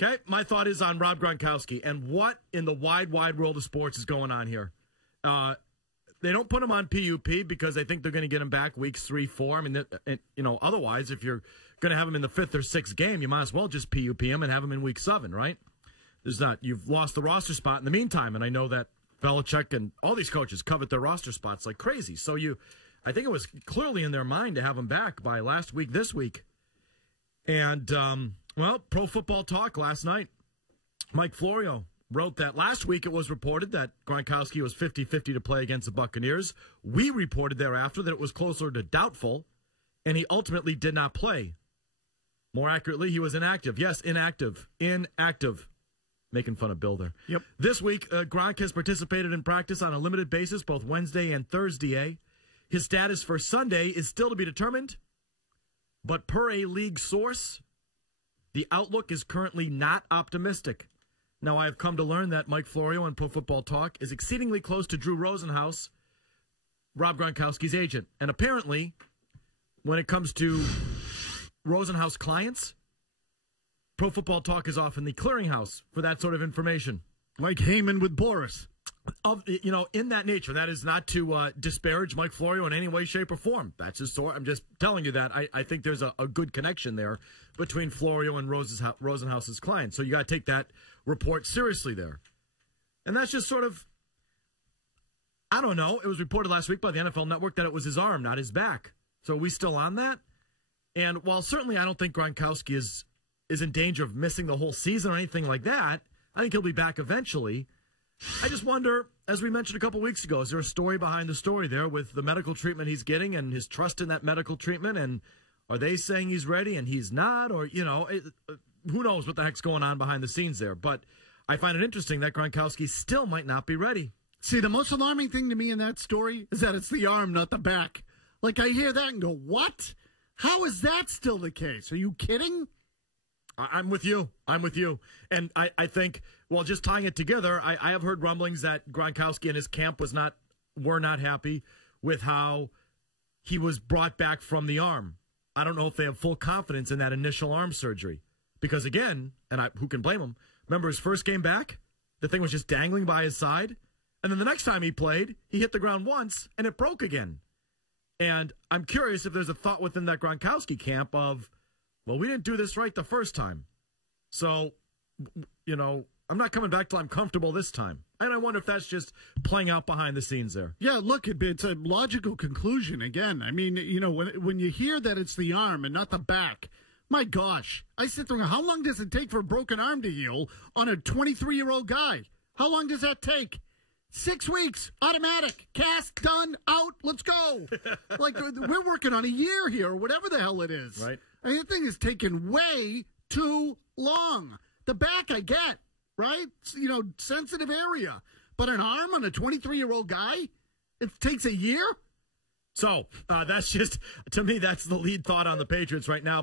Okay, my thought is on Rob Gronkowski and what in the wide world of sports is going on here. They don't put him on PUP because they think they're going to get him back weeks 3, 4. I mean, otherwise, if you're going to have him in the 5th or 6th game, you might as well just PUP him and have him in week 7, right? You've lost the roster spot in the meantime, and I know that Belichick and all these coaches covet their roster spots like crazy. So I think it was clearly in their mind to have him back by last week, this week. And, Pro Football Talk last night, Mike Florio wrote that last week it was reported that Gronkowski was 50-50 to play against the Buccaneers. We reported thereafter that it was closer to doubtful, and he ultimately did not play. More accurately, he was inactive. Yes, inactive. Making fun of Bill there. Yep. This week, Gronk has participated in practice on a limited basis both Wednesday and Thursday. His status for Sunday is still to be determined, but per a league source, the outlook is currently not optimistic. Now, I have come to learn that Mike Florio on Pro Football Talk is exceedingly close to Drew Rosenhaus, Rob Gronkowski's agent. And apparently, when it comes to Rosenhaus clients, Pro Football Talk is often the clearinghouse for that sort of information. Like Heyman with Boris. In that nature. That is not to disparage Mike Florio in any way, shape, or form. That's just I'm just telling you that I think there's a good connection there between Florio and Rosenhaus's clients. So you got to take that report seriously there. And that's just sort of, I don't know. It was reported last week by the NFL Network that it was his arm, not his back. So are we still on that? And while certainly I don't think Gronkowski is in danger of missing the whole season or anything like that, I think he'll be back eventually. I just wonder, as we mentioned a couple weeks ago, is there a story behind the story there with the medical treatment he's getting and his trust in that medical treatment? And are they saying he's ready and he's not? Or, who knows what the heck's going on behind the scenes there. But I find it interesting that Gronkowski still might not be ready. See, the most alarming thing to me in that story is that it's the arm, not the back. Like, I hear that and go, what? How is that still the case? Are you kidding? I'm with you. And I think, well, just tying it together, I have heard rumblings that Gronkowski and his camp were not happy with how he was brought back from the arm. I don't know if they have full confidence in that initial arm surgery. Because again, who can blame him? Remember his first game back? The thing was just dangling by his side. And then the next time he played, he hit the ground once and it broke again. And I'm curious if there's a thought within that Gronkowski camp of, well, we didn't do this right the first time. So, I'm not coming back till I'm comfortable this time. And I wonder if that's just playing out behind the scenes there. Yeah, look, it's a logical conclusion. Again, I mean, when you hear that it's the arm and not the back, my gosh, I sit there and go, how long does it take for a broken arm to heal on a 23-year-old guy? How long does that take? 6 weeks, automatic, cast, done, out, let's go. Like, we're working on a year here, or whatever the hell it is. Right. I mean, the thing is taking way too long. The back, I get, right? Sensitive area. But an arm on a 23-year-old guy, it takes a year? So, that's just, to me, that's the lead thought on the Patriots right now.